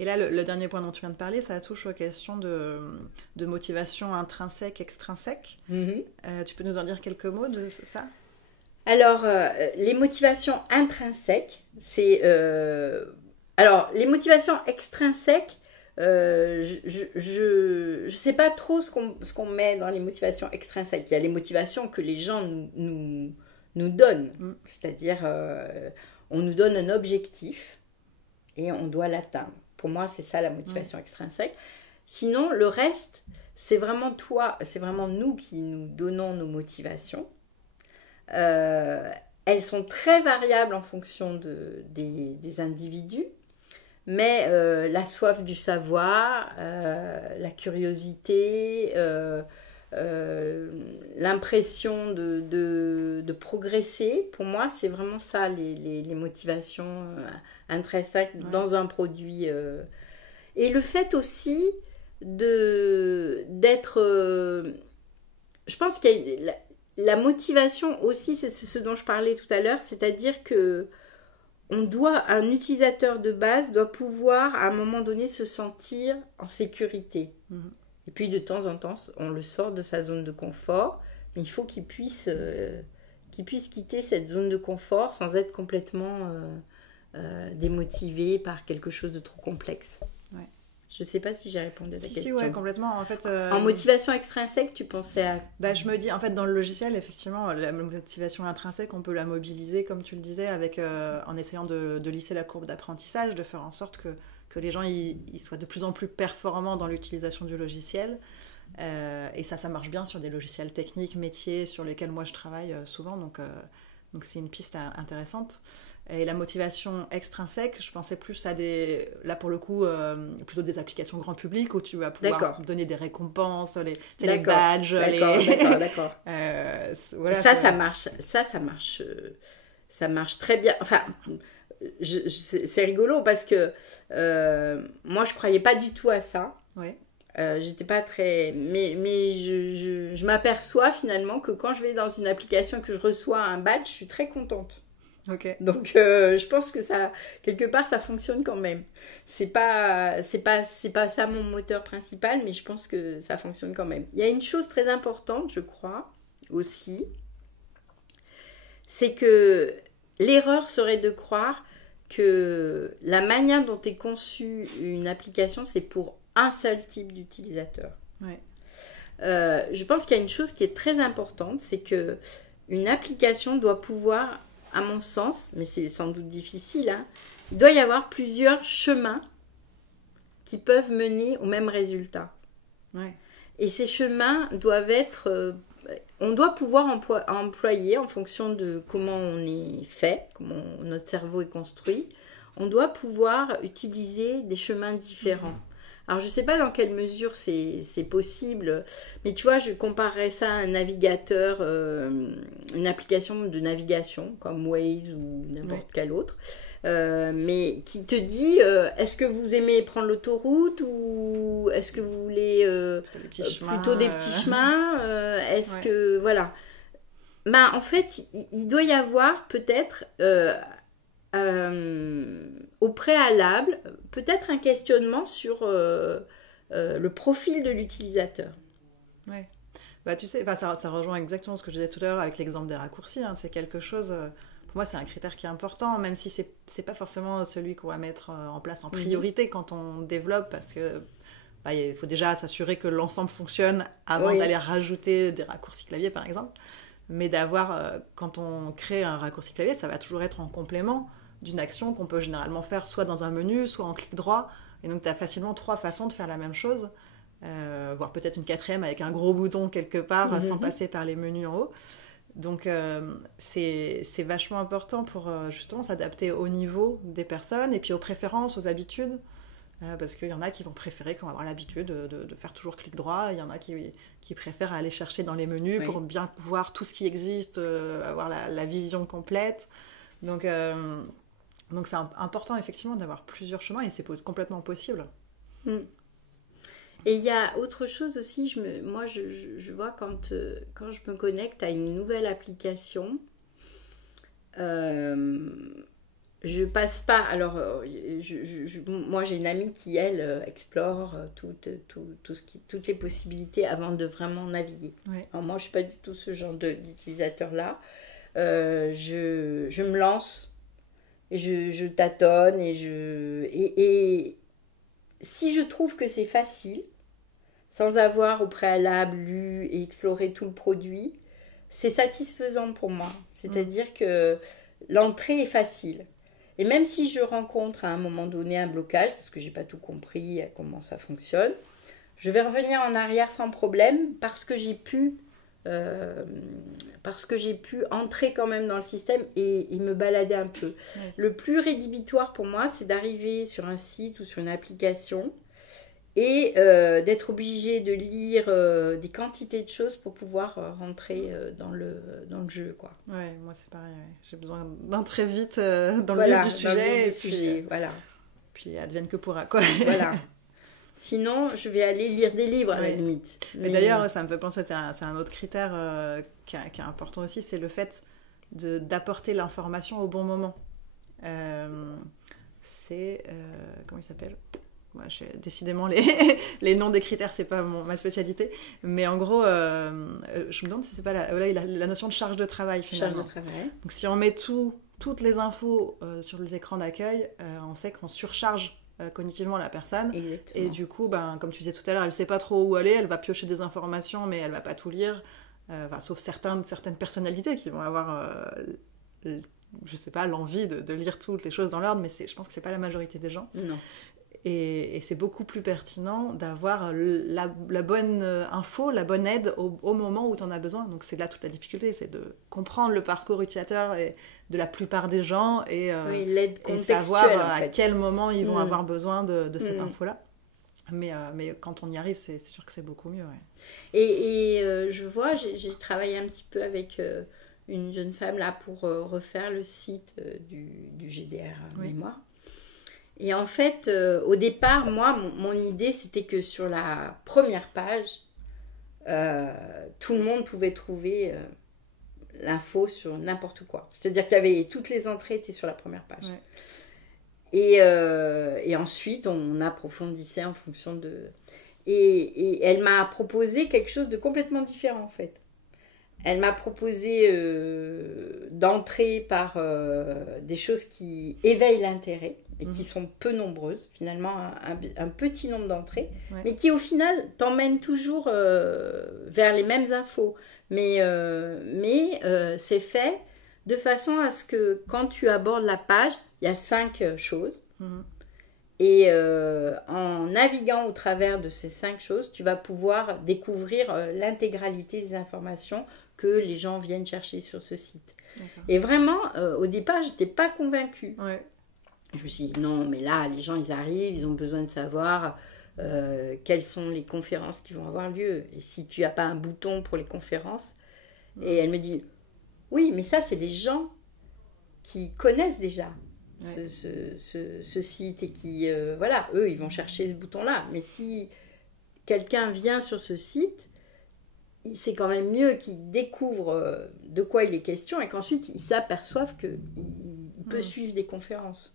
Et là, le dernier point dont tu viens de parler, ça touche aux questions de motivation intrinsèque, extrinsèque. Tu peux nous en dire quelques mots de ça? Alors, les motivations intrinsèques, c'est... Alors, les motivations extrinsèques, je sais pas trop ce qu'on met dans les motivations extrinsèques. Il y a les motivations que les gens nous donnent. C'est-à-dire, on nous donne un objectif et on doit l'atteindre. Pour moi, c'est ça la motivation extrinsèque. Sinon, le reste, c'est vraiment toi, c'est vraiment nous qui nous donnons nos motivations. Elles sont très variables en fonction des individus, mais la soif du savoir, la curiosité, l'impression de progresser, pour moi, c'est vraiment ça, les motivations intrinsèques dans un produit. Et le fait aussi d'être... je pense qu'il y a... La motivation aussi, c'est ce dont je parlais tout à l'heure, c'est-à-dire que un utilisateur de base doit pouvoir à un moment donné se sentir en sécurité. Et puis de temps en temps, on le sort de sa zone de confort, mais il faut qu'il puisse quitter cette zone de confort sans être complètement démotivé par quelque chose de trop complexe. Je ne sais pas si j'ai répondu à ta question. Si, ouais, complètement. En fait, en motivation extrinsèque, tu pensais à... je me dis, en fait, dans le logiciel, effectivement, la motivation intrinsèque, on peut la mobiliser, comme tu le disais, en essayant de lisser la courbe d'apprentissage, de faire en sorte que les gens ils soient de plus en plus performants dans l'utilisation du logiciel. Et ça marche bien sur des logiciels techniques, métiers, sur lesquels moi je travaille souvent. Donc c'est une piste intéressante. Et la motivation extrinsèque, je pensais plus à là pour le coup, plutôt des applications grand public où tu vas pouvoir donner des récompenses, les badges. D'accord. Voilà, ça marche. Ça marche très bien. Enfin, c'est rigolo parce que moi, je croyais pas du tout à ça. Ouais. J'étais pas très... Mais je m'aperçois finalement que quand je vais dans une application et que je reçois un badge, je suis très contente. Okay. Donc je pense que ça, quelque part, ça fonctionne quand même. C'est pas ça mon moteur principal, mais je pense que ça fonctionne quand même. Il y a une chose très importante, je crois, aussi, c'est que l'erreur serait de croire que la manière dont est conçue une application, c'est pour un seul type d'utilisateur. Ouais. Je pense qu'il y a une chose qui est très importante, c'est que une application doit pouvoir, à mon sens, mais c'est sans doute difficile, il doit y avoir plusieurs chemins qui peuvent mener au même résultat. Ouais. Et ces chemins doivent être... on doit pouvoir employer, en fonction de comment on est fait, comment notre cerveau est construit, on doit pouvoir utiliser des chemins différents. Alors, je ne sais pas dans quelle mesure c'est possible, mais tu vois, je comparerais ça à un navigateur, une application de navigation comme Waze ou n'importe quelle autre, mais qui te dit est-ce que vous aimez prendre l'autoroute ou est-ce que vous voulez plutôt des petits chemins est-ce que... Voilà. En fait, il doit y avoir peut-être... au préalable, peut-être un questionnement sur le profil de l'utilisateur. Ouais. Tu sais, ça rejoint exactement ce que je disais tout à l'heure avec l'exemple des raccourcis. C'est quelque chose, pour moi, c'est un critère qui est important, même si c'est pas forcément celui qu'on va mettre en place en priorité quand on développe, parce que il faut déjà s'assurer que l'ensemble fonctionne avant d'aller rajouter des raccourcis clavier, par exemple. Mais quand on crée un raccourci clavier, ça va toujours être en complément d'une action qu'on peut généralement faire soit dans un menu, soit en clic droit. Et donc, tu as facilement 3 façons de faire la même chose, voire peut-être une 4e avec un gros bouton quelque part, sans passer par les menus en haut. Donc, c'est vachement important pour justement s'adapter au niveau des personnes et puis aux préférences, aux habitudes. Parce qu'il y en a qui vont préférer, qui vont avoir l'habitude de faire toujours clic droit. Il y en a qui préfèrent aller chercher dans les menus pour bien voir tout ce qui existe, avoir la vision complète. Donc c'est important effectivement d'avoir plusieurs chemins et c'est complètement possible. Et il y a autre chose aussi, moi je vois quand je me connecte à une nouvelle application, je passe pas. Alors, moi, j'ai une amie qui, elle, explore toutes les possibilités avant de vraiment naviguer. Ouais. Alors, moi, je suis pas du tout ce genre d'utilisateur-là. Je me lance, et je tâtonne, et si je trouve que c'est facile, sans avoir au préalable lu et exploré tout le produit, c'est satisfaisant pour moi. C'est-à-dire que l'entrée est facile. Et même si je rencontre à un moment donné un blocage, parce que j'ai pas tout compris comment ça fonctionne, je vais revenir en arrière sans problème parce que j'ai pu entrer quand même dans le système et me balader un peu. Ouais. Le plus rédhibitoire pour moi, c'est d'arriver sur un site ou sur une application et d'être obligé de lire des quantités de choses pour pouvoir rentrer dans le jeu, quoi. Ouais, moi c'est pareil. Ouais. J'ai besoin d'entrer vite dans le Voilà, vif du dans le sujet. vif du sujet, voilà. Puis advienne que pourra, quoi. Voilà. Sinon, je vais aller lire des livres à la Ouais. limite. Mais d'ailleurs, ça me fait penser, c'est un autre critère qui est important aussi, c'est le fait d'apporter l'information au bon moment. Comment il s'appelle? Ouais, décidément, les noms des critères, c'est pas ma spécialité. Mais en gros, je me demande si c'est pas la notion de charge de travail, finalement. Charge de travail. Donc si on met toutes les infos sur les écrans d'accueil, on sait qu'on surcharge cognitivement la personne. Exactement. Et du coup, comme tu disais tout à l'heure, elle sait pas trop où aller, elle va piocher des informations, mais elle va pas tout lire. Sauf certaines personnalités qui vont avoir, je sais pas, l'envie de lire toutes les choses dans l'ordre, mais je pense que c'est pas la majorité des gens. Non. Et c'est beaucoup plus pertinent d'avoir la bonne info, la bonne aide au moment où tu en as besoin. Donc c'est là toute la difficulté, c'est de comprendre le parcours utilisateur de la plupart des gens et l'aide et contextuelle, savoir en fait. à quel moment ils vont avoir besoin de cette Mm. info-là. Mais quand on y arrive, c'est sûr que c'est beaucoup mieux. Ouais. Et je vois, j'ai travaillé un petit peu avec une jeune femme là pour refaire le site du GDR Oui. Mémoire. Et en fait, au départ, moi, mon idée, c'était que sur la première page, tout le monde pouvait trouver l'info sur n'importe quoi. C'est-à-dire qu'il y avait toutes les entrées étaient sur la première page. Ouais. Et ensuite, on approfondissait en fonction de... Et elle m'a proposé quelque chose de complètement différent, en fait. Elle m'a proposé d'entrer par des choses qui éveillent l'intérêt et qui sont peu nombreuses, finalement un petit nombre d'entrées, Ouais. mais qui au final t'emmènent toujours vers les mêmes infos. Mais c'est fait de façon à ce que quand tu abordes la page, il y a 5 choses. Mhm. Et en naviguant au travers de ces 5 choses, tu vas pouvoir découvrir l'intégralité des informations que les gens viennent chercher sur ce site. D'accord. Et vraiment, au départ, je n'étais pas convaincue. Ouais. Je me suis dit, non, mais là, les gens, ils arrivent, ils ont besoin de savoir quelles sont les conférences qui vont avoir lieu. Et si tu n'as pas un bouton pour les conférences, et elle me dit, oui, mais ça, c'est les gens qui connaissent déjà ce site et qui, voilà, eux, ils vont chercher ce bouton-là. Mais si quelqu'un vient sur ce site, c'est quand même mieux qu'il découvre de quoi il est question et qu'ensuite, il s'aperçoive qu'il peut suivre des conférences.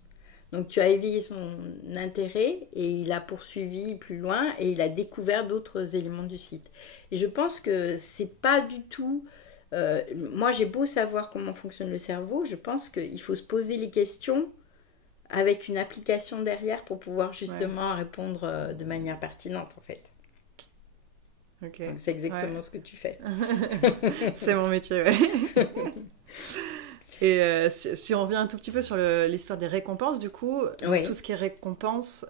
Donc, tu as éveillé son intérêt et il a poursuivi plus loin et il a découvert d'autres éléments du site. Et je pense que c'est pas du tout... moi, j'ai beau savoir comment fonctionne le cerveau, je pense qu'il faut se poser les questions avec une application derrière pour pouvoir justement répondre de manière pertinente, en fait. Okay. Donc, c'est exactement ce que tu fais. C'est mon métier, ouais. Et si on revient un tout petit peu sur l'histoire des récompenses, du coup, tout ce qui est récompense,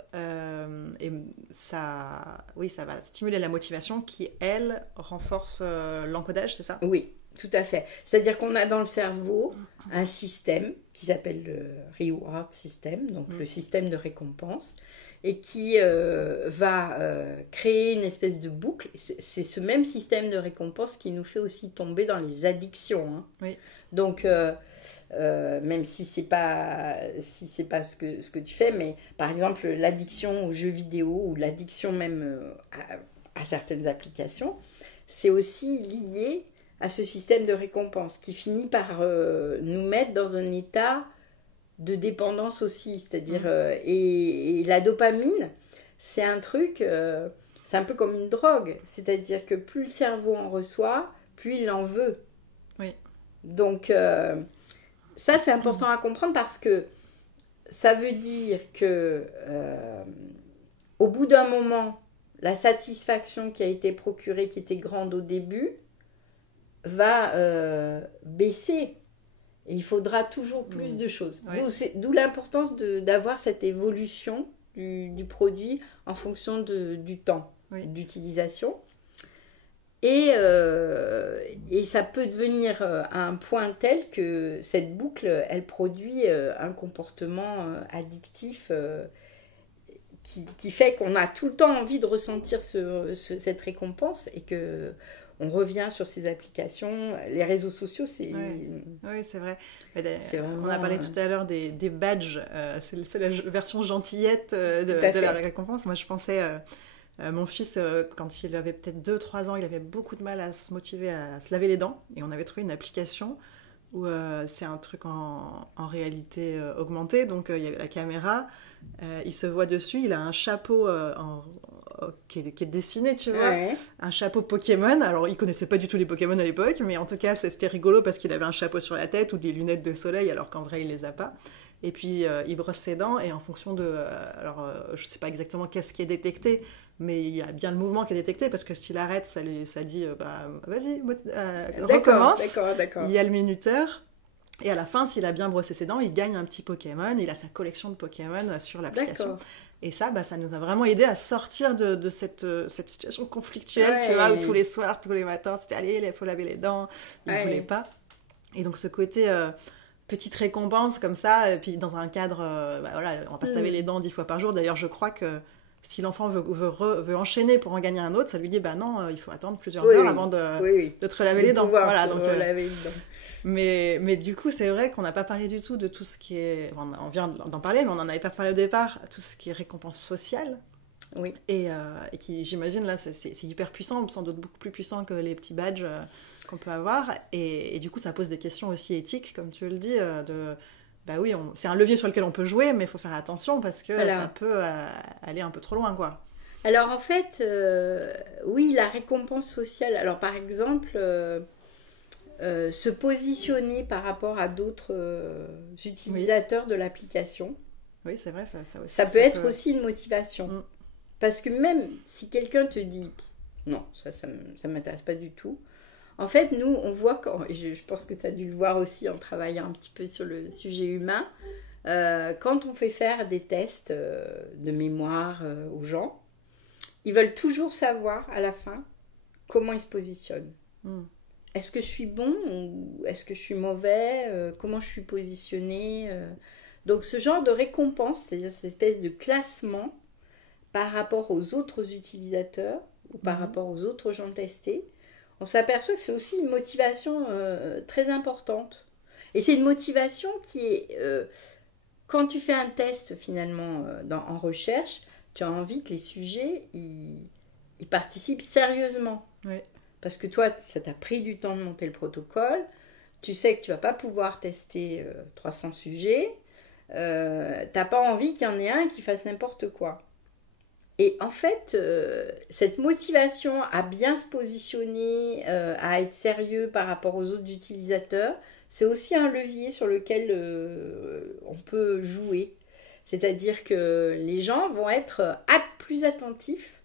ça va stimuler la motivation qui, elle, renforce l'encodage, c'est ça? Oui, tout à fait. C'est-à-dire qu'on a dans le cerveau un système qui s'appelle le reward system, donc le système de récompense, et qui va créer une espèce de boucle. C'est ce même système de récompense qui nous fait aussi tomber dans les addictions. Hein. Oui. Donc, même si c'est pas ce que tu fais, mais par exemple l'addiction aux jeux vidéo ou l'addiction même à certaines applications, c'est aussi lié à ce système de récompense qui finit par nous mettre dans un état de dépendance aussi. C'est-à-dire, et la dopamine, c'est un truc, c'est un peu comme une drogue. C'est-à-dire que plus le cerveau en reçoit, plus il en veut. Oui. Donc, ça, c'est important à comprendre parce que ça veut dire que au bout d'un moment, la satisfaction qui a été procurée, qui était grande au début, va baisser. Et il faudra toujours plus de choses. Oui. D'où l'importance d'avoir cette évolution du produit en fonction du temps d'utilisation. Et ça peut devenir à un point tel que cette boucle, elle produit un comportement addictif qui fait qu'on a tout le temps envie de ressentir cette récompense et que on revient sur ces applications. Les réseaux sociaux, c'est... Oui, c'est vrai. On a parlé tout à l'heure des badges. C'est la version gentillette de la récompense. Moi, je pensais... mon fils, quand il avait peut-être 2-3 ans, il avait beaucoup de mal à se motiver à se laver les dents. Et on avait trouvé une application où c'est un truc en réalité augmentée. Donc, il y avait la caméra. Il se voit dessus. Il a un chapeau qui est dessiné, tu vois. Ouais. Un chapeau Pokémon. Alors, il connaissait pas du tout les Pokémon à l'époque. Mais en tout cas, c'était rigolo parce qu'il avait un chapeau sur la tête ou des lunettes de soleil alors qu'en vrai, il les a pas. Et puis, il brosse ses dents et en fonction de... je ne sais pas exactement qu'est-ce qui est détecté, mais il y a bien le mouvement qui est détecté parce que s'il arrête, ça dit vas-y, recommence. D'accord. Il y a le minuteur. Et à la fin, s'il a bien brossé ses dents, il gagne un petit Pokémon. Il a sa collection de Pokémon sur l'application. D'accord. Et ça nous a vraiment aidé à sortir de cette situation conflictuelle, tu vois, où tous les soirs, tous les matins, c'était allez, il faut laver les dents. Il ne voulait pas. Et donc, ce côté... petite récompense comme ça, et puis dans un cadre, on va pas se laver les dents 10 fois par jour. D'ailleurs, je crois que si l'enfant veut enchaîner pour en gagner un autre, ça lui dit non, il faut attendre plusieurs heures avant de te laver les dents. Voilà, donc, laver les dents. Mais du coup, c'est vrai qu'on n'a pas parlé du tout de tout ce qui est... On vient d'en parler, mais on n'en avait pas parlé au départ, tout ce qui est récompense sociale. Oui. Et qui, j'imagine, là, c'est hyper puissant, sans doute beaucoup plus puissant que les petits badges qu'on peut avoir. Et du coup, ça pose des questions aussi éthiques, comme tu le dis, c'est un levier sur lequel on peut jouer, mais il faut faire attention parce que ça peut aller un peu trop loin, quoi. Alors, en fait, oui, la récompense sociale. Alors, par exemple, se positionner par rapport à d'autres utilisateurs de l'application. Oui, c'est vrai, ça aussi. Ça peut être aussi une motivation. Parce que même si quelqu'un te dit « Non, ça ne m'intéresse pas du tout », en fait, nous, on voit, je pense que tu as dû le voir aussi en travaillant un petit peu sur le sujet humain, quand on fait faire des tests de mémoire aux gens, ils veulent toujours savoir à la fin comment ils se positionnent. Est-ce que je suis bon ou est-ce que je suis mauvais, comment je suis positionnée Donc, ce genre de récompense, c'est-à-dire cette espèce de classement par rapport aux autres utilisateurs ou par rapport aux autres gens testés, on s'aperçoit que c'est aussi une motivation très importante. Et c'est une motivation qui est... quand tu fais un test, finalement, en recherche, tu as envie que les sujets, ils participent sérieusement. Oui. Parce que toi, ça t'a pris du temps de monter le protocole. Tu sais que tu ne vas pas pouvoir tester 300 sujets. Tu n'as pas envie qu'il y en ait un qui fasse n'importe quoi. Et en fait, cette motivation à bien se positionner, à être sérieux par rapport aux autres utilisateurs, c'est aussi un levier sur lequel on peut jouer. C'est-à-dire que les gens vont être plus attentifs.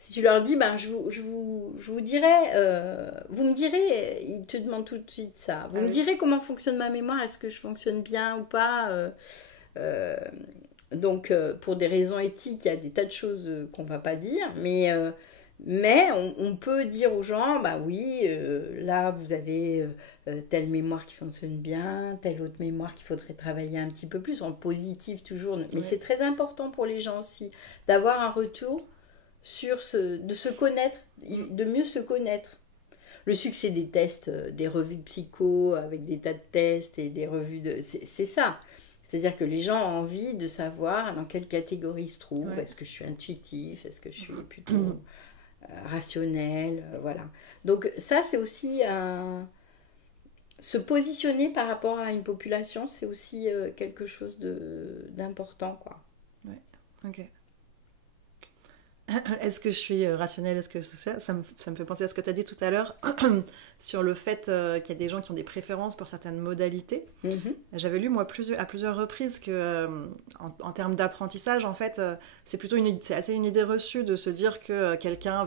Si tu leur dis, je vous dirai, vous me direz, ils te demandent tout de suite ça. Vous me direz comment fonctionne ma mémoire, est-ce que je fonctionne bien ou pas Donc, pour des raisons éthiques, il y a des tas de choses qu'on ne va pas dire, mais on peut dire aux gens, là, vous avez telle mémoire qui fonctionne bien, telle autre mémoire qu'il faudrait travailler un petit peu plus, en positif toujours. Mais c'est très important pour les gens aussi, d'avoir un retour de se connaître, de mieux se connaître. Le succès des tests, des revues de psycho, avec des tas de tests et des revues c'est ça. C'est-à-dire que les gens ont envie de savoir dans quelle catégorie ils se trouvent. Ouais. Est-ce que je suis intuitif? Est-ce que je suis plutôt rationnel? Voilà. Donc ça, c'est aussi se positionner par rapport à une population, c'est aussi quelque chose d'important, quoi. Ouais, ok. Est-ce que je suis rationnelle? Est-ce que ça me fait penser à ce que tu as dit tout à l'heure sur le fait qu'il y a des gens qui ont des préférences pour certaines modalités. J'avais lu, moi, à plusieurs reprises que, en termes d'apprentissage, en fait, c'est assez une idée reçue de se dire que quelqu'un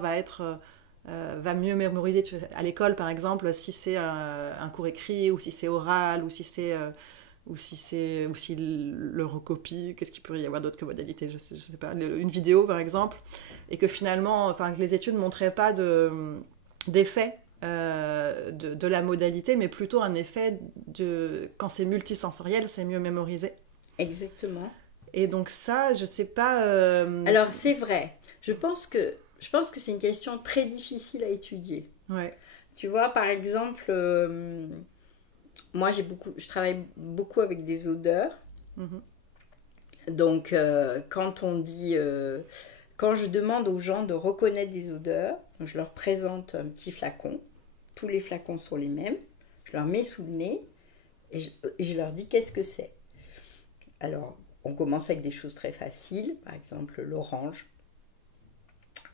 va mieux mémoriser à l'école, par exemple, si c'est un cours écrit, ou si c'est oral, ou si le recopie, qu'est-ce qu'il peut y avoir d'autre que modalité, je sais pas, une vidéo par exemple, et que finalement, enfin, que les études ne montraient pas d'effet de la modalité, mais plutôt un effet quand c'est multisensoriel, c'est mieux mémorisé. Exactement. Et donc ça, je sais pas... Alors c'est vrai, je pense que c'est une question très difficile à étudier. Ouais. Tu vois, par exemple... moi, je travaille beaucoup avec des odeurs. Donc, quand je demande aux gens de reconnaître des odeurs, je leur présente un petit flacon. Tous les flacons sont les mêmes. Je leur mets sous le nez et je leur dis qu'est-ce que c'est. Alors, on commence avec des choses très faciles. Par exemple, l'orange.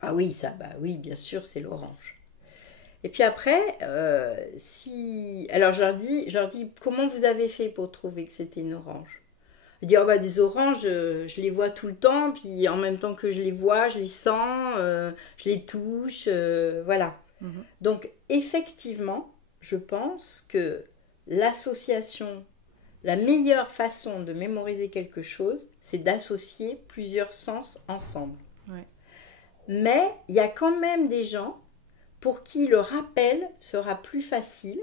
Ah oui, ça, bah oui, bien sûr, c'est l'orange. Et puis après, alors je leur dis, comment vous avez fait pour trouver que c'était une orange? Je dis, oh bah des oranges, je les vois tout le temps, puis en même temps que je les vois, je les sens, je les touche, voilà. Donc effectivement, je pense que l'association, la meilleure façon de mémoriser quelque chose, c'est d'associer plusieurs sens ensemble. Ouais. Mais il y a quand même des gens pour qui le rappel sera plus facile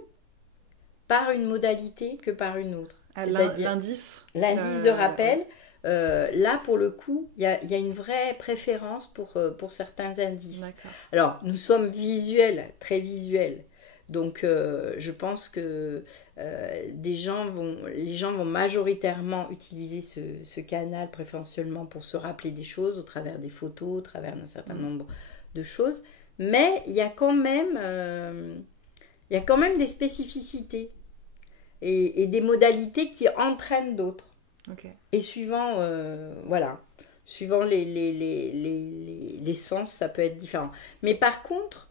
par une modalité que par une autre. C'est-à-dire l'indice de rappel, là pour le coup, il y a une vraie préférence pour certains indices. D'accord. Alors, nous sommes visuels, très visuels. Donc, je pense que les gens vont majoritairement utiliser ce canal préférentiellement pour se rappeler des choses au travers des photos, au travers d'un certain nombre de choses. Mais il y a quand même des spécificités et des modalités qui entraînent d'autres. Okay. Et suivant les sens, ça peut être différent. Mais par contre,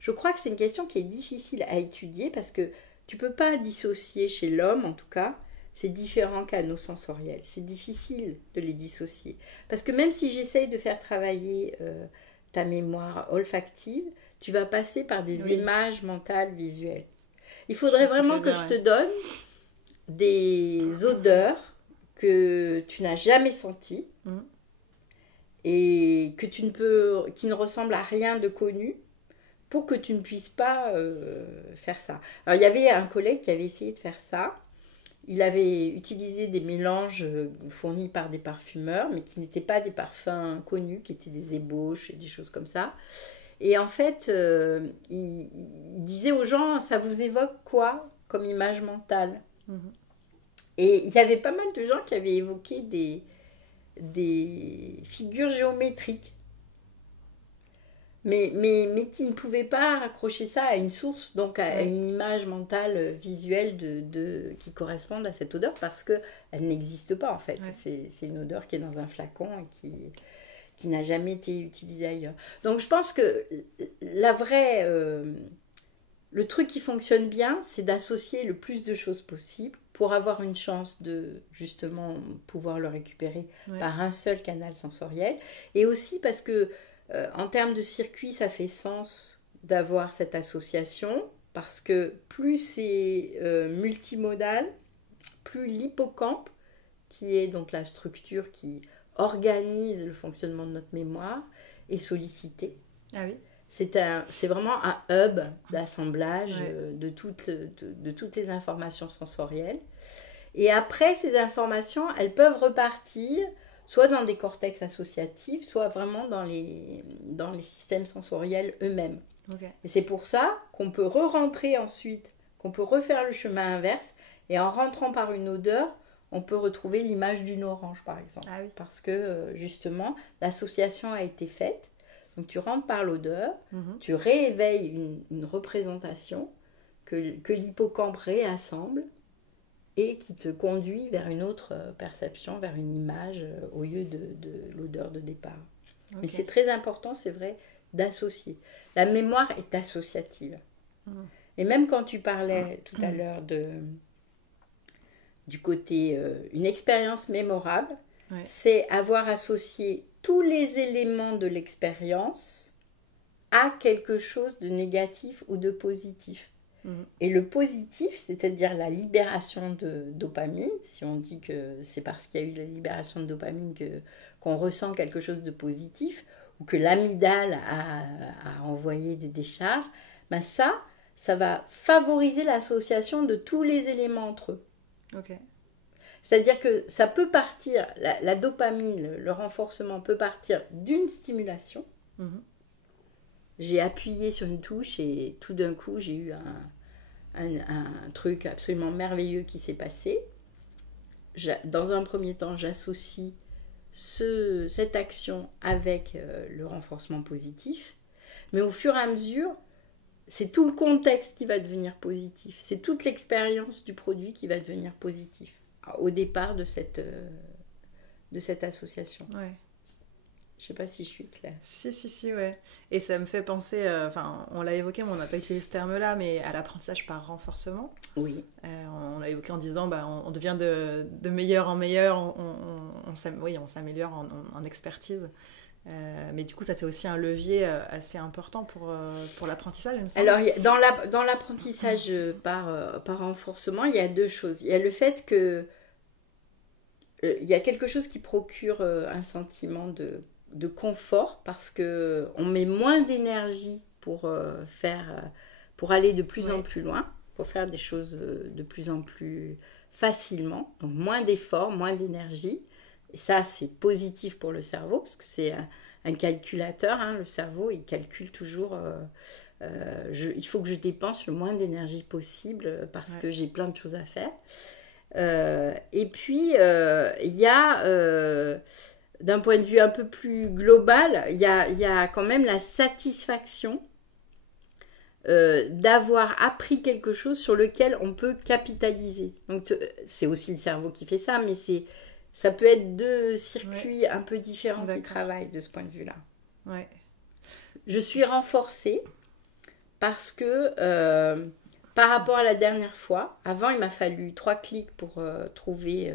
je crois que c'est une question qui est difficile à étudier parce que tu ne peux pas dissocier chez l'homme, en tout cas, c'est différent qu'à nos sensoriels. C'est difficile de les dissocier. Parce que même si j'essaye de faire travailler ta mémoire olfactive, tu vas passer par des images mentales visuelles. Il faudrait vraiment que je te donne des odeurs que tu n'as jamais senties et qui ne ressemblent à rien de connu pour que tu ne puisses pas faire ça. Alors, il y avait un collègue qui avait essayé de faire ça. Il avait utilisé des mélanges fournis par des parfumeurs, mais qui n'étaient pas des parfums connus, qui étaient des ébauches et des choses comme ça. Et en fait, il disait aux gens, ça vous évoque quoi comme image mentale? Et il y avait pas mal de gens qui avaient évoqué des figures géométriques. Mais qui ne pouvaient pas raccrocher ça à une source, donc à une image mentale visuelle qui corresponde à cette odeur, parce qu'elle n'existe pas en fait. Ouais. C'est une odeur qui est dans un flacon et qui n'a jamais été utilisée ailleurs. Donc je pense que le truc qui fonctionne bien, c'est d'associer le plus de choses possible pour avoir une chance de justement pouvoir le récupérer par un seul canal sensoriel. Et aussi parce que en termes de circuit, ça fait sens d'avoir cette association parce que plus c'est multimodal, plus l'hippocampe, qui est donc la structure qui organise le fonctionnement de notre mémoire, est sollicité. Ah oui. C'est vraiment un hub d'assemblage de toutes les informations sensorielles. Et après, ces informations, elles peuvent repartir soit dans des cortex associatifs, soit vraiment dans les systèmes sensoriels eux-mêmes. Okay. Et c'est pour ça qu'on peut re-rentrer ensuite, qu'on peut refaire le chemin inverse, et en rentrant par une odeur, on peut retrouver l'image d'une orange, par exemple. Ah oui. Parce que, justement, l'association a été faite. Donc, tu rentres par l'odeur, tu rééveilles une représentation que l'hippocampe réassemble et qui te conduit vers une autre perception, vers une image au lieu de l'odeur de départ. Okay. Mais c'est très important, c'est vrai, d'associer. La mémoire est associative. Et même quand tu parlais tout à l'heure du côté une expérience mémorable, c'est avoir associé tous les éléments de l'expérience à quelque chose de négatif ou de positif. Et le positif, c'est-à-dire la libération de dopamine, si on dit que c'est parce qu'il y a eu la libération de dopamine qu'on ressent quelque chose de positif, ou que l'amygdale a envoyé des décharges, ben ça va favoriser l'association de tous les éléments entre eux. Okay. C'est-à-dire que ça peut partir, la dopamine, le renforcement peut partir d'une stimulation. J'ai appuyé sur une touche et tout d'un coup, j'ai eu un truc absolument merveilleux qui s'est passé. Dans un premier temps, j'associe cette action avec le renforcement positif. Mais au fur et à mesure, c'est tout le contexte qui va devenir positif. C'est toute l'expérience du produit qui va devenir positif au départ de cette association. Ouais. Je ne sais pas si je suis claire. Si, ouais. Et ça me fait penser, on l'a évoqué, mais on n'a pas utilisé ce terme-là, mais à l'apprentissage par renforcement. Oui. On l'a évoqué en disant, on devient de meilleur en meilleur, on s'améliore en expertise. Mais du coup, ça c'est aussi un levier assez important pour l'apprentissage, il me semble. Alors, dans l'apprentissage par renforcement, il y a deux choses. Il y a le fait que il y a quelque chose qui procure un sentiment de confort parce qu'on met moins d'énergie pour aller de plus en plus loin, pour faire des choses de plus en plus facilement. Donc, moins d'efforts, moins d'énergie. Et ça, c'est positif pour le cerveau, parce que c'est un calculateur, le cerveau, il calcule toujours, il faut que je dépense le moins d'énergie possible, parce que j'ai plein de choses à faire. Et puis, il y a, d'un point de vue un peu plus global, il y a quand même la satisfaction d'avoir appris quelque chose sur lequel on peut capitaliser. Donc, c'est aussi le cerveau qui fait ça, mais ça peut être deux circuits un peu différents qui travaillent de ce point de vue-là. Ouais. Je suis renforcée parce que par rapport à la dernière fois, avant il m'a fallu 3 clics pour trouver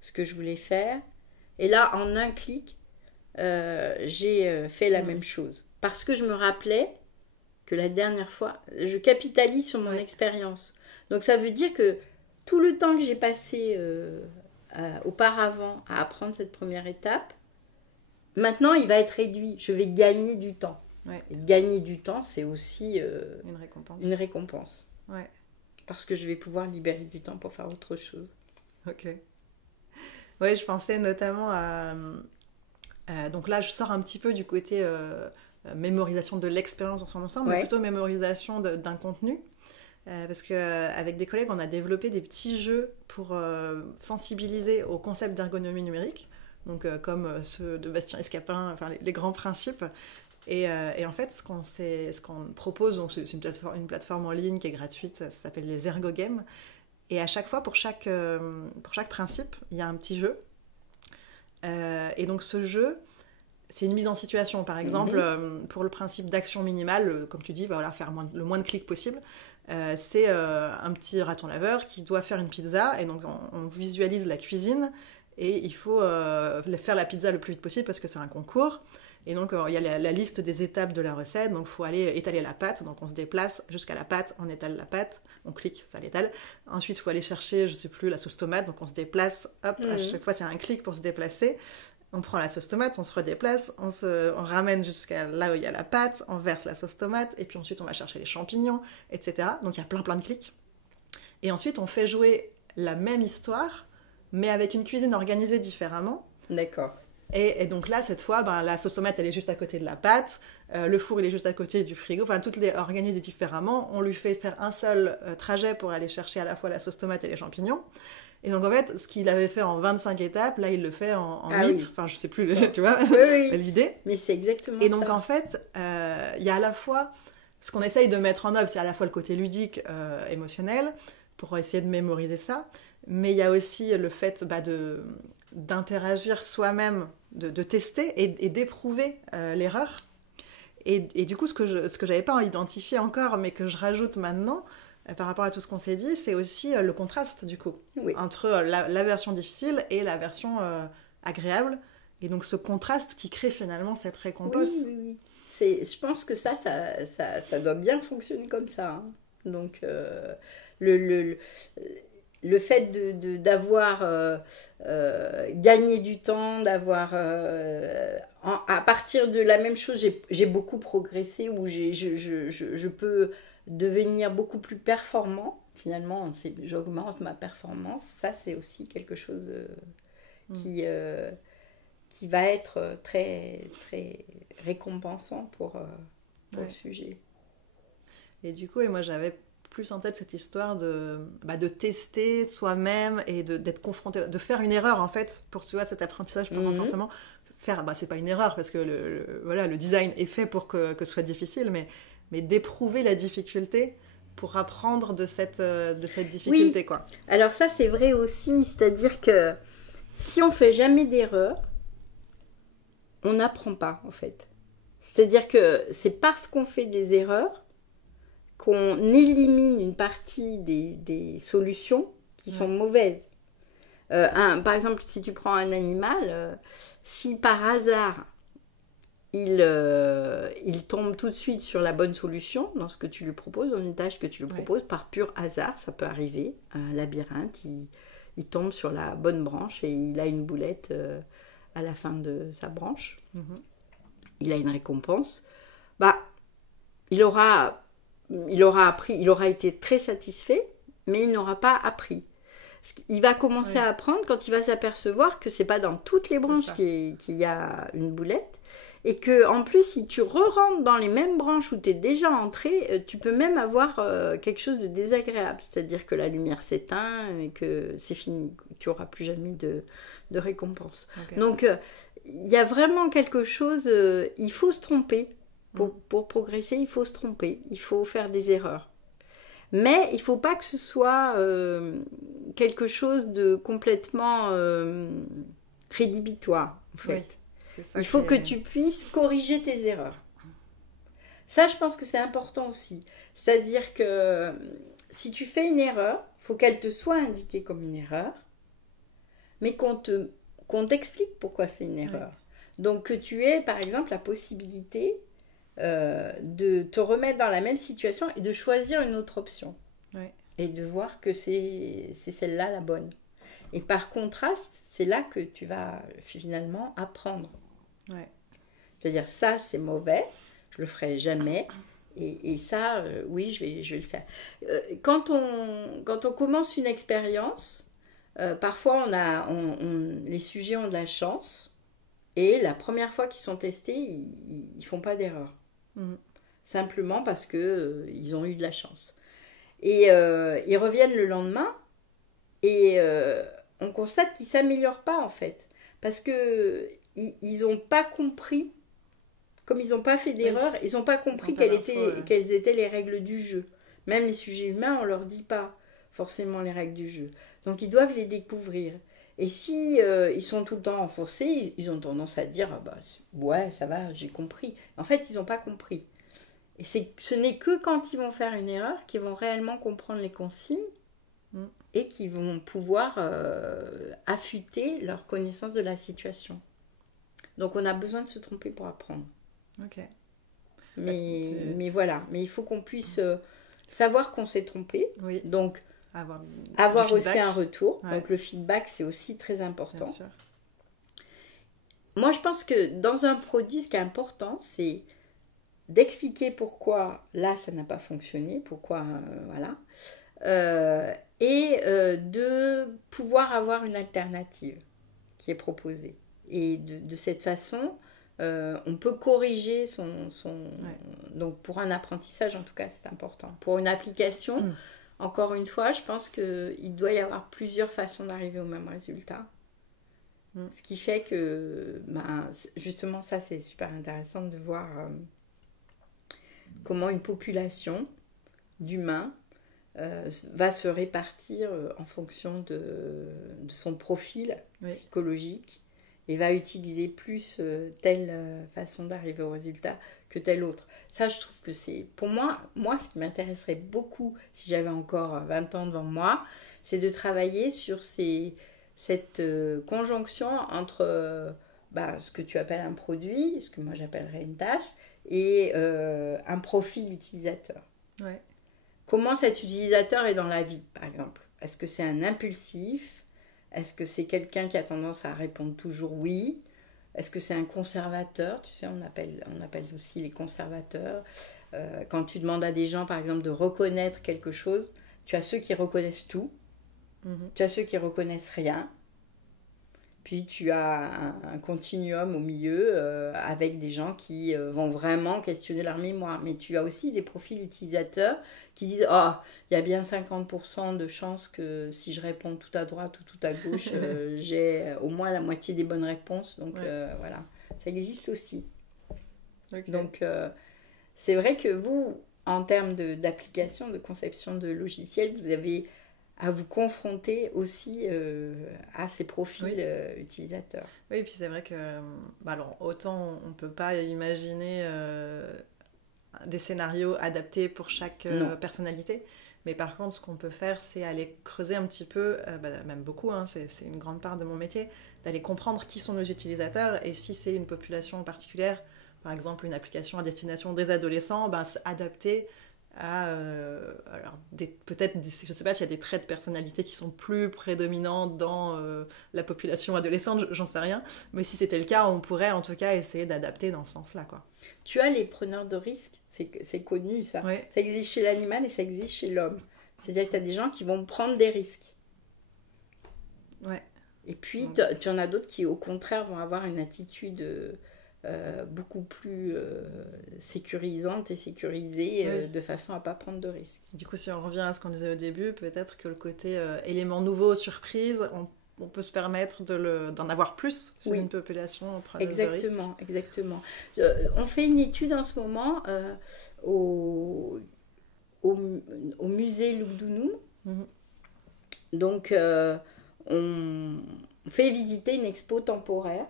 ce que je voulais faire. Et là, en un clic, j'ai fait la même chose. Parce que je me rappelais que la dernière fois, je capitalise sur mon expérience. Donc ça veut dire que tout le temps que j'ai passé auparavant à apprendre cette première étape, maintenant il va être réduit. Je vais gagner du temps. Et gagner du temps, c'est aussi une récompense. Ouais. Parce que je vais pouvoir libérer du temps pour faire autre chose. Ok. Oui, je pensais notamment à... donc là, je sors un petit peu du côté mémorisation de l'expérience dans son ensemble, mais plutôt mémorisation d'un contenu. Parce qu'avec des collègues, on a développé des petits jeux pour sensibiliser au concept d'ergonomie numérique, donc comme ceux de Bastien Escapin, enfin les grands principes. Et en fait, ce qu'on propose, donc c'est une plateforme en ligne qui est gratuite, ça s'appelle les Ergogames. Et à chaque fois, pour chaque principe, il y a un petit jeu. Et donc ce jeu, c'est une mise en situation. Par exemple, pour le principe d'action minimale, comme tu dis, faire le moins de clics possible. C'est un petit raton laveur qui doit faire une pizza. Et donc on visualise la cuisine. Et il faut faire la pizza le plus vite possible parce que c'est un concours. Et donc, il y a la liste des étapes de la recette. Donc, il faut aller étaler la pâte. Donc, on se déplace jusqu'à la pâte, on étale la pâte, on clique, ça l'étale. Ensuite, il faut aller chercher, je ne sais plus, la sauce tomate. Donc, on se déplace, hop, à chaque fois, c'est un clic pour se déplacer. On prend la sauce tomate, on se redéplace, on ramène jusqu'à là où il y a la pâte, on verse la sauce tomate, et puis ensuite, on va chercher les champignons, etc. Donc, il y a plein de clics. Et ensuite, on fait jouer la même histoire, mais avec une cuisine organisée différemment. D'accord. Et donc là, cette fois, la sauce tomate, elle est juste à côté de la pâte. Le four, il est juste à côté du frigo. Enfin, toutes les organisées différemment. On lui fait faire un seul trajet pour aller chercher à la fois la sauce tomate et les champignons. Et donc, en fait, ce qu'il avait fait en 25 étapes, là, il le fait en 8. Oui. Enfin, je sais plus, tu vois, l'idée. Mais c'est exactement ça. Et donc, en fait, il y a à la fois ce qu'on essaye de mettre en œuvre, c'est à la fois le côté ludique, émotionnel, pour essayer de mémoriser ça, mais il y a aussi le fait d'interagir soi-même, de tester et d'éprouver l'erreur. Et du coup, ce que j'avais pas identifié encore, mais que je rajoute maintenant, par rapport à tout ce qu'on s'est dit, c'est aussi le contraste, du coup, entre la version difficile et la version agréable. Et donc, ce contraste qui crée finalement cette récompense. Oui. Je pense que ça doit bien fonctionner comme ça. Hein. Donc, le fait d'avoir gagné du temps, d'avoir... à partir de la même chose, j'ai beaucoup progressé, où je peux devenir beaucoup plus performant. Finalement, j'augmente ma performance. Ça, c'est aussi quelque chose qui va être très, très récompensant pour le sujet. Et du coup, moi, j'avais plus en tête cette histoire de tester soi-même et d'être confronté, de faire une erreur en fait, pour tu vois, cet apprentissage, pas forcément faire, c'est pas une erreur parce que le design est fait pour que ce soit difficile, mais d'éprouver la difficulté pour apprendre de cette difficulté. Oui. Quoi. Alors ça, c'est vrai aussi, c'est-à-dire que si on fait jamais d'erreur, on n'apprend pas en fait. C'est-à-dire que c'est parce qu'on fait des erreurs qu'on élimine une partie des solutions qui sont mauvaises. Par exemple, si tu prends un animal, si par hasard il tombe tout de suite sur la bonne solution dans ce que tu lui proposes, dans une tâche que tu lui proposes, par pur hasard, ça peut arriver, un labyrinthe, il tombe sur la bonne branche et il a une boulette à la fin de sa branche. Il a une récompense. Il aura appris, il aura été très satisfait, mais il n'aura pas appris. Il va commencer à apprendre quand il va s'apercevoir que c'est pas dans toutes les branches qu'il y a une boulette, et que en plus, si tu re-rentres dans les mêmes branches où tu es déjà entré, tu peux même avoir quelque chose de désagréable, c'est-à-dire que la lumière s'éteint et que c'est fini, tu n'auras plus jamais de récompense. Donc, il y a vraiment quelque chose, il faut se tromper. Pour progresser, il faut se tromper, il faut faire des erreurs. Mais il ne faut pas que ce soit quelque chose de complètement rédhibitoire, en fait. Il faut que tu puisses corriger tes erreurs. Ça, je pense que c'est important aussi. C'est-à-dire que si tu fais une erreur, il faut qu'elle te soit indiquée comme une erreur, mais qu'on t'explique pourquoi c'est une erreur. Donc que tu aies, par exemple, la possibilité de te remettre dans la même situation et de choisir une autre option. Et de voir que c'est celle-là la bonne. Et par contraste, c'est là que tu vas finalement apprendre. C'est-à-dire, ça, c'est mauvais, je le ferai jamais. Et ça, oui, je vais le faire. Quand on commence une expérience, parfois les sujets ont de la chance. Et la première fois qu'ils sont testés, ils font pas d'erreur. Simplement parce que ils ont eu de la chance. Et ils reviennent le lendemain et on constate qu'ils s'améliorent pas en fait. Parce que ils ont pas compris, comme ils n'ont pas fait d'erreur, ils n'ont pas compris quelles étaient les règles du jeu. Même les sujets humains, on leur dit pas forcément les règles du jeu. Donc ils doivent les découvrir. Et si ils sont tout le temps enfoncés, ils ont tendance à dire ouais, ça va, j'ai compris. En fait, ils n'ont pas compris. Et ce n'est que quand ils vont faire une erreur qu'ils vont réellement comprendre les consignes et qu'ils vont pouvoir affûter leur connaissance de la situation. Donc, on a besoin de se tromper pour apprendre. Mais voilà. Mais il faut qu'on puisse savoir qu'on s'est trompé. Donc, avoir aussi un retour. Donc le feedback, c'est aussi très important. Bien sûr. Moi, je pense que dans un produit, ce qui est important, c'est d'expliquer pourquoi là, ça n'a pas fonctionné, pourquoi, et de pouvoir avoir une alternative qui est proposée. Et de cette façon, on peut corriger son... Donc pour un apprentissage, en tout cas, c'est important. Pour une application... Encore une fois, je pense qu'il doit y avoir plusieurs façons d'arriver au même résultat. Ce qui fait que, justement, ça, c'est super intéressant de voir comment une population d'humains va se répartir en fonction de son profil psychologique et va utiliser plus telle façon d'arriver au résultat que telle autre. Ça, je trouve que c'est, pour moi, ce qui m'intéresserait beaucoup, si j'avais encore 20 ans devant moi, c'est de travailler sur cette conjonction entre ce que tu appelles un produit, ce que moi j'appellerais une tâche, et un profil utilisateur. Ouais. Comment cet utilisateur est dans la vie, par exemple? Est-ce que c'est un impulsif? Est-ce que c'est quelqu'un qui a tendance à répondre toujours oui? Est-ce que c'est un conservateur? Tu sais, on appelle aussi les conservateurs. Quand tu demandes à des gens, par exemple, de reconnaître quelque chose, tu as ceux qui reconnaissent tout, tu as ceux qui reconnaissent rien, puis tu as un continuum au milieu avec des gens qui vont vraiment questionner leur mémoire. Mais tu as aussi des profils utilisateurs qui disent « Oh, il y a bien 50% de chances que si je réponds tout à droite ou tout à gauche, j'ai au moins la moitié des bonnes réponses. » Donc voilà, ça existe aussi. Okay. Donc c'est vrai que vous, en termes d'application, de conception de logiciels, vous avez à vous confronter aussi à ces profils utilisateurs. Oui, et puis c'est vrai que alors, autant on ne peut pas imaginer des scénarios adaptés pour chaque personnalité, mais par contre ce qu'on peut faire c'est aller creuser un petit peu, même beaucoup, hein, c'est une grande part de mon métier, d'aller comprendre qui sont nos utilisateurs et si c'est une population particulière, par exemple une application à destination des adolescents, adapter à peut-être, je ne sais pas s'il y a des traits de personnalité qui sont plus prédominants dans la population adolescente, j'en sais rien, mais si c'était le cas, on pourrait en tout cas essayer d'adapter dans ce sens-là, quoi. Tu as les preneurs de risques, c'est connu ça. Ouais. Ça existe chez l'animal et ça existe chez l'homme. C'est-à-dire que tu as des gens qui vont prendre des risques. Ouais. Et puis tu en as d'autres qui au contraire vont avoir une attitude beaucoup plus sécurisante et sécurisée de façon à ne pas prendre de risques. Du coup, si on revient à ce qu'on disait au début, peut-être que le côté élément nouveau, surprise, on peut se permettre d'en avoir plus chez une population preneuse de risques. Exactement. On fait une étude en ce moment au musée Loudounou. Donc, on fait visiter une expo temporaire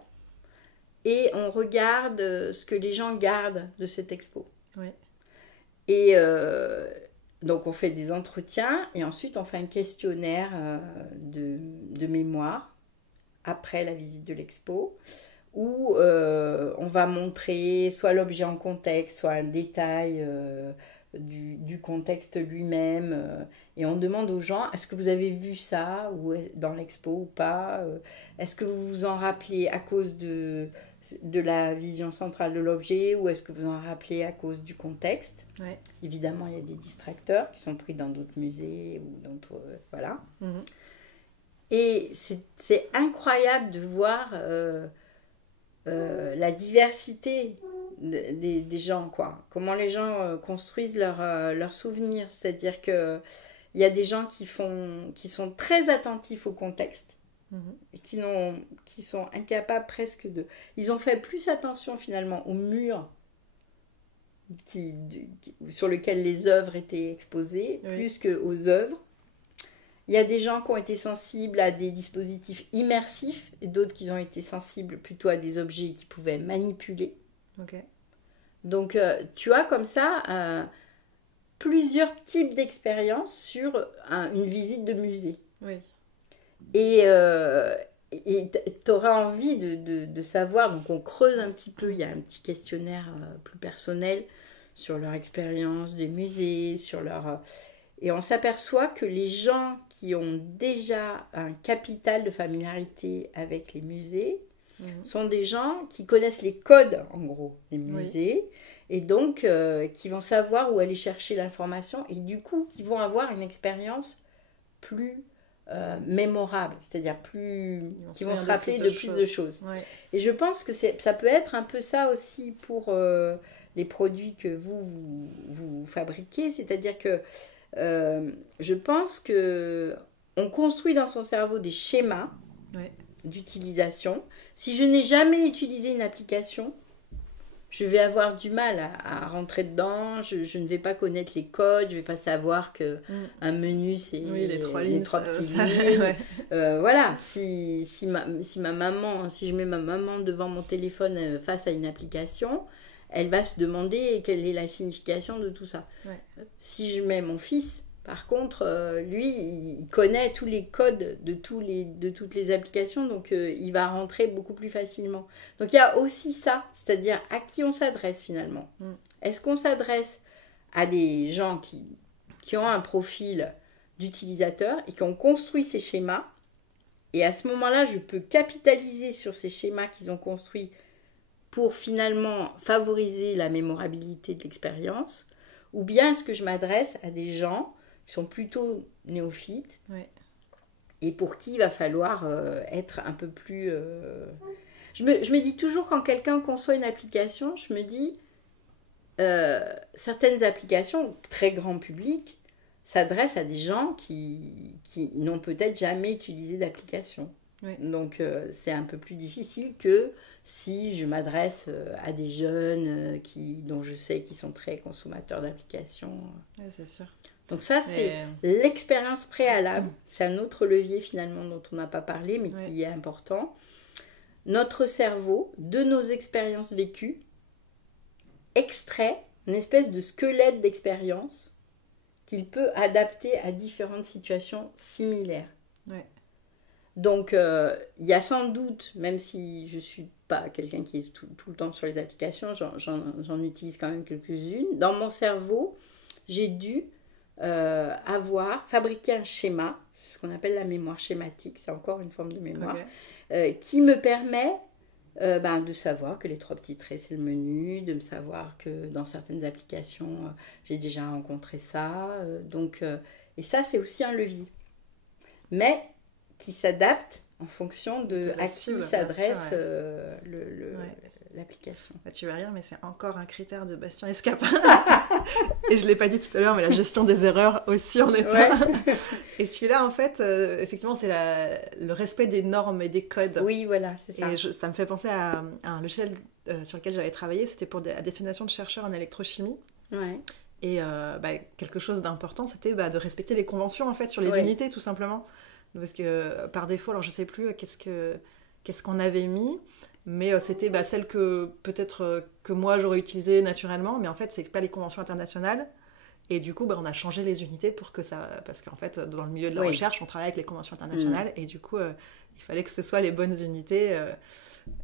et on regarde ce que les gens gardent de cette expo. Oui. Et donc on fait des entretiens et ensuite on fait un questionnaire de mémoire après la visite de l'expo où on va montrer soit l'objet en contexte, soit un détail du contexte lui-même. Et on demande aux gens, est-ce que vous avez vu ça ou dans l'expo ou pas? Est-ce que vous vous en rappelez à cause de la vision centrale de l'objet ou est-ce que vous en rappelez à cause du contexte? Ouais. Évidemment, il y a des distracteurs qui sont pris dans d'autres musées ou d'autres... voilà. Et c'est incroyable de voir la diversité des gens, quoi. Comment les gens construisent leurs souvenirs. C'est-à-dire qu'il y a des gens qui sont très attentifs au contexte et qui sont incapables presque de... Ils ont fait plus attention finalement aux murs sur lesquels les œuvres étaient exposées, plus qu'aux œuvres. Il y a des gens qui ont été sensibles à des dispositifs immersifs et d'autres qui ont été sensibles plutôt à des objets qu'ils pouvaient manipuler. Okay. Donc, tu as comme ça plusieurs types d'expériences sur une visite de musée. Oui. Et tu auras envie de savoir, donc on creuse un petit peu, il y a un petit questionnaire plus personnel sur leur expérience des musées, et on s'aperçoit que les gens qui ont déjà un capital de familiarité avec les musées sont des gens qui connaissent les codes, en gros, des musées, et donc qui vont savoir où aller chercher l'information, et du coup, qui vont avoir une expérience plus mémorable, c'est-à-dire qui vont se rappeler de plus de choses. Ouais. Et je pense que ça peut être un peu ça aussi pour les produits que vous fabriquez, c'est-à-dire que je pense que on construit dans son cerveau des schémas d'utilisation. Si je n'ai jamais utilisé une application, je vais avoir du mal à rentrer dedans, je ne vais pas connaître les codes, je ne vais pas savoir qu'un menu, c'est les trois petites ça, lignes. ouais. Voilà, si je mets ma maman devant mon téléphone face à une application, elle va se demander quelle est la signification de tout ça. Ouais. Si je mets mon fils, par contre, lui, il connaît tous les codes de toutes les applications, donc il va rentrer beaucoup plus facilement. Donc il y a aussi ça, c'est-à-dire à qui on s'adresse finalement. Est-ce qu'on s'adresse à des gens qui ont un profil d'utilisateur et qui ont construit ces schémas, et à ce moment-là, je peux capitaliser sur ces schémas qu'ils ont construits pour finalement favoriser la mémorabilité de l'expérience, ou bien est-ce que je m'adresse à des gens qui sont plutôt néophytes, et pour qui il va falloir être un peu plus... Je me dis toujours, quand quelqu'un conçoit une application, je me dis, certaines applications, très grand public, s'adressent à des gens qui n'ont peut-être jamais utilisé d'application. Donc c'est un peu plus difficile que si je m'adresse à des jeunes dont je sais qu'ils sont très consommateurs d'applications. C'est sûr. Donc ça, c'est l'expérience préalable. C'est un autre levier finalement dont on n'a pas parlé, mais qui est important. Notre cerveau, de nos expériences vécues, extrait une espèce de squelette d'expérience qu'il peut adapter à différentes situations similaires. Donc, il y a sans doute, même si je ne suis pas quelqu'un qui est tout le temps sur les applications, j'en utilise quand même quelques-unes. Dans mon cerveau, j'ai dû fabriquer un schéma, ce qu'on appelle la mémoire schématique, c'est encore une forme de mémoire, qui me permet de savoir que les 3 petits traits, c'est le menu, de me savoir que dans certaines applications, j'ai déjà rencontré ça. Et ça, c'est aussi un levier. Mais qui s'adapte en fonction de à qui s'adresse l'application. Tu vas rire, mais c'est encore un critère de Bastien Escapin. Et je ne l'ai pas dit tout à l'heure, mais la gestion des erreurs aussi en est un. Et celui-là, en fait, effectivement, c'est le respect des normes et des codes. Oui, voilà, c'est ça. Et ça me fait penser à un logiciel sur lequel j'avais travaillé. C'était à destination de chercheurs en électrochimie. Et quelque chose d'important, c'était de respecter les conventions, en fait, sur les unités, tout simplement. Parce que par défaut, alors je ne sais plus qu'est-ce qu'on avait mis, mais c'était celle que peut-être que moi j'aurais utilisée naturellement, mais en fait c'est pas les conventions internationales, et du coup on a changé les unités pour que ça, parce qu'en fait dans le milieu de la recherche on travaille avec les conventions internationales, et du coup il fallait que ce soit les bonnes unités,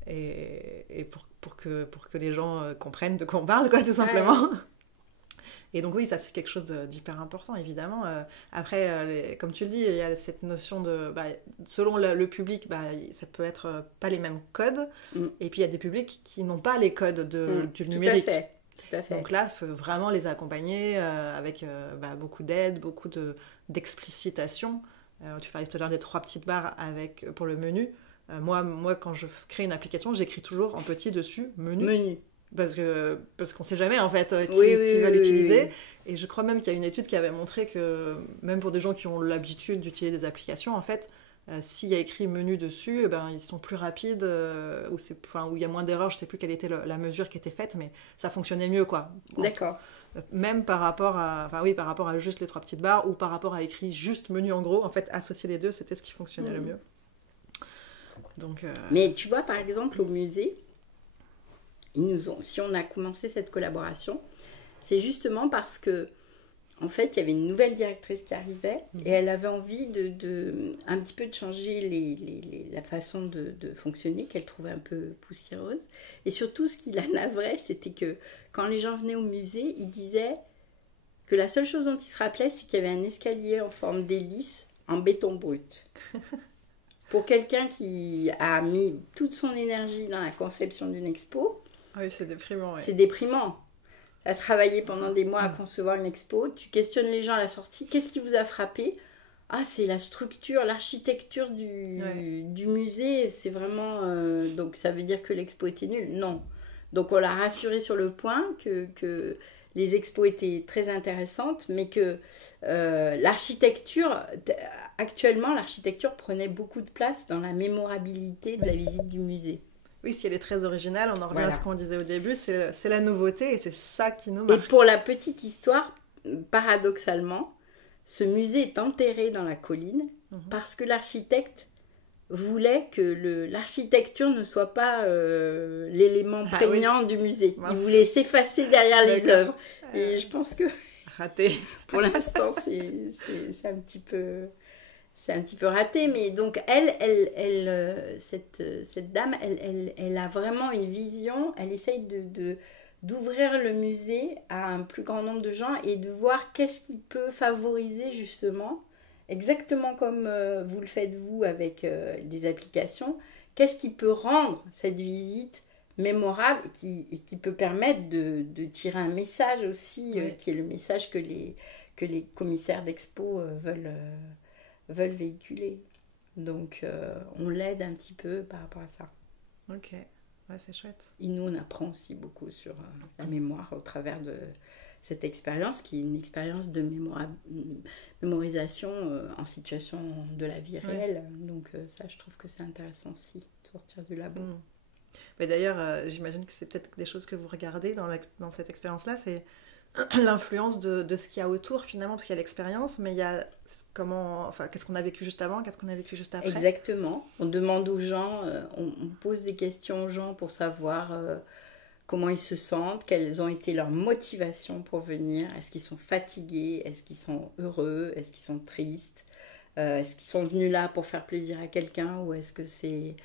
et pour que les gens comprennent de quoi on parle, quoi, tout simplement. Et donc oui, ça c'est quelque chose d'hyper important, évidemment. Après, comme tu le dis, il y a cette notion de... selon le public, ça peut être pas les mêmes codes. Et puis il y a des publics qui n'ont pas les codes du numérique. Tout à fait. Donc là, il faut vraiment les accompagner avec beaucoup d'aide, beaucoup d'explicitation. Tu parlais tout à l'heure des 3 petites barres pour le menu. Moi, quand je crée une application, j'écris toujours en petit dessus « menu ». Parce qu'on ne sait jamais en fait qui va l'utiliser. Et je crois même qu'il y a une étude qui avait montré que même pour des gens qui ont l'habitude d'utiliser des applications, en fait, s'il y a écrit menu dessus, ils sont plus rapides, où il y a moins d'erreurs. Je ne sais plus quelle était la mesure qui était faite, mais ça fonctionnait mieux, quoi. D'accord. Même par rapport à juste les 3 petites barres, ou par rapport à écrit juste menu en gros, en fait, associer les deux, c'était ce qui fonctionnait le mieux. Donc, Mais tu vois, par exemple, au musée, si on a commencé cette collaboration, c'est justement parce que en fait, il y avait une nouvelle directrice qui arrivait, et elle avait envie un petit peu de changer la façon de fonctionner, qu'elle trouvait un peu poussiéreuse. Et surtout, ce qui la navrait, c'était que quand les gens venaient au musée, ils disaient que la seule chose dont ils se rappelaient, c'est qu'il y avait un escalier en forme d'hélice en béton brut. Pour quelqu'un qui a mis toute son énergie dans la conception d'une expo, oui, c'est déprimant. C'est déprimant. À travailler pendant des mois à concevoir une expo, tu questionnes les gens à la sortie, qu'est-ce qui vous a frappé ? Ah, c'est la structure, l'architecture du musée, c'est vraiment... donc ça veut dire que l'expo était nulle ? Non. Donc on l'a rassuré sur le point que les expos étaient très intéressantes, mais que actuellement, l'architecture prenait beaucoup de place dans la mémorabilité de la visite du musée. Oui, si elle est très originale, on en revient Voilà. à ce qu'on disait au début, c'est la nouveauté et c'est ça qui nous Et marque. pour la petite histoire, paradoxalement, ce musée est enterré dans la colline parce que l'architecte voulait que l'architecture ne soit pas l'élément prégnant du musée. Mince. Il voulait s'effacer derrière les D'accord. œuvres. Et je pense que Raté. pour l'instant, c'est un petit peu raté. Mais donc, cette dame, elle a vraiment une vision. Elle essaye d'ouvrir le musée à un plus grand nombre de gens et de voir qu'est-ce qui peut favoriser justement, exactement comme vous le faites vous avec des applications, qu'est-ce qui peut rendre cette visite mémorable et qui peut permettre de tirer un message aussi, Oui. qui est le message que les commissaires d'expo veulent véhiculer. Donc on l'aide un petit peu par rapport à ça. Ok, ouais, c'est chouette. Et nous, on apprend aussi beaucoup sur la mémoire au travers de cette expérience, qui est une expérience de mémorisation en situation de la vie réelle. Donc ça, je trouve que c'est intéressant aussi, de sortir du labo. Mais d'ailleurs, j'imagine que c'est peut-être des choses que vous regardez dans cette expérience-là, c'est l'influence de ce qu'il y a autour finalement, parce qu'il y a l'expérience, mais il y a qu'est-ce qu'on a vécu juste avant, qu'est-ce qu'on a vécu juste après. Exactement. On demande aux gens, on pose des questions aux gens pour savoir comment ils se sentent, quelles ont été leurs motivations pour venir, est-ce qu'ils sont fatigués, est-ce qu'ils sont heureux, est-ce qu'ils sont tristes, est-ce qu'ils sont venus là pour faire plaisir à quelqu'un ou est-ce que c'est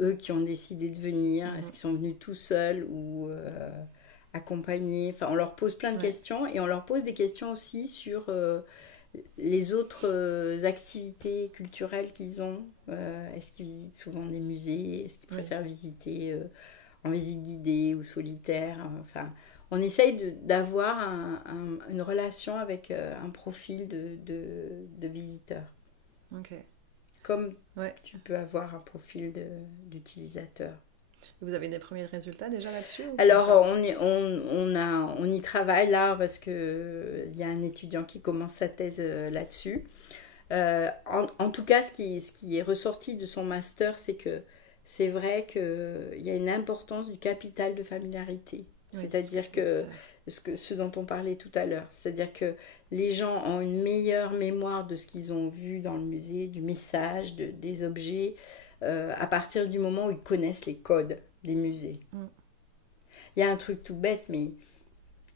eux qui ont décidé de venir, est-ce qu'ils sont venus tout seuls ou accompagnés. Enfin, on leur pose plein de questions et on leur pose des questions aussi sur les autres activités culturelles qu'ils ont. Est-ce qu'ils visitent souvent des musées, est-ce qu'ils préfèrent visiter en visite guidée ou solitaire. Enfin, on essaye d'avoir une relation avec un profil de visiteur. Ok. Comme tu peux avoir un profil d'utilisateur. Vous avez des premiers résultats déjà là-dessus? Alors, on y travaille là parce qu'il y a un étudiant qui commence sa thèse là-dessus. En tout cas, ce qui est ressorti de son master, c'est que c'est vrai qu'il y a une importance du capital de familiarité. Oui, c'est-à-dire que ce dont on parlait tout à l'heure, c'est-à-dire que les gens ont une meilleure mémoire de ce qu'ils ont vu dans le musée, du message, des objets, à partir du moment où ils connaissent les codes des musées. Il y a un truc tout bête, mais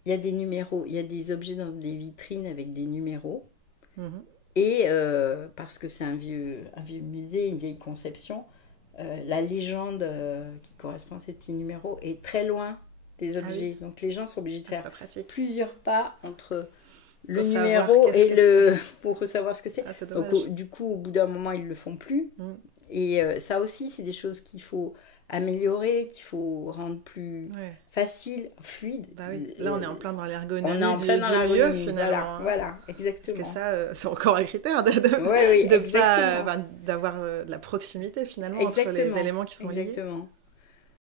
il y a des numéros, il y a des objets dans des vitrines avec des numéros, et parce que c'est un vieux musée, une vieille conception, la légende qui correspond à ces petits numéros est très loin des objets. Donc les gens sont obligés de faire plusieurs pas entre le numéro et pour savoir ce que c'est. Donc du coup, au bout d'un moment, ils le font plus. Et ça aussi, c'est des choses qu'il faut améliorer, qu'il faut rendre plus facile, fluide. Bah oui. Là, on est en plein dans l'ergonomie du lieu, finalement. Voilà, exactement. Parce que ça, c'est encore un critère d'avoir de la proximité finalement entre les éléments qui sont liés. Exactement.